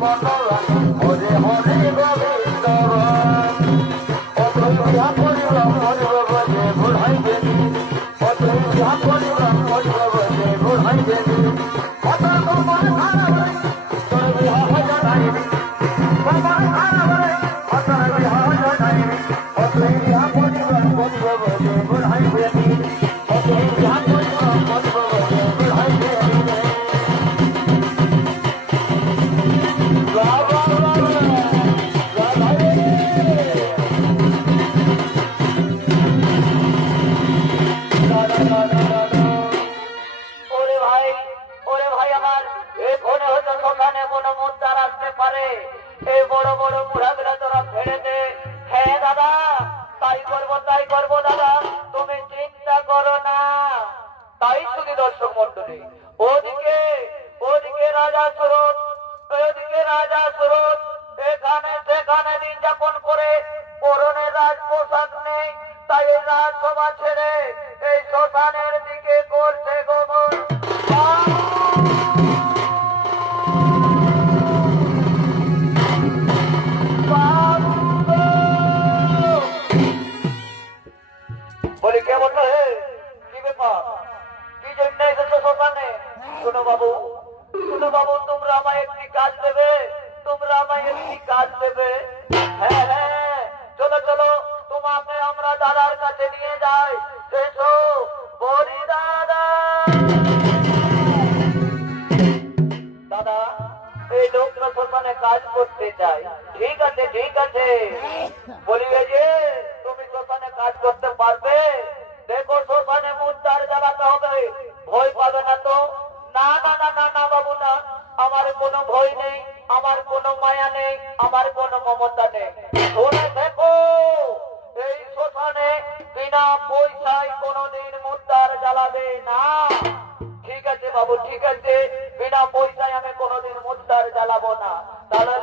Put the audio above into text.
হরে হরে গোবিন্দ হরে হরে এই বড় বড় বুড়াগুলা তোরা ছেড়ে দে হ্যাঁ দাদা, তাই করব তাই করব, দাদা। তুমি চিন্তা করো না। তাই শুধু দর্শক মন্ডলী ওদিকে ওদিকে রাজা সুরত, ওদিকে রাজা সুরত। এখানে, সেখানে দিন যাপন করে, পরনে রাজপোশাক নেই, তাই রাজসভা ছেড়ে ভয় পাবে না তো? না না না না না, বাবু, না। আমার কোনো ভয় নেই, আমার কোনো মায়া নেই, আমার কোনো মমতা নেই শুনে দেখো এই শ্মশানে বিনা পয়সায় কোনোদিন মুদ্রার জ্বালাবে না। ঠিক আছে বাবু, ঠিক আছে। বিনা পয়সায় আমি কোনোদিন মুদ্রার জ্বালাবো না। তাহলে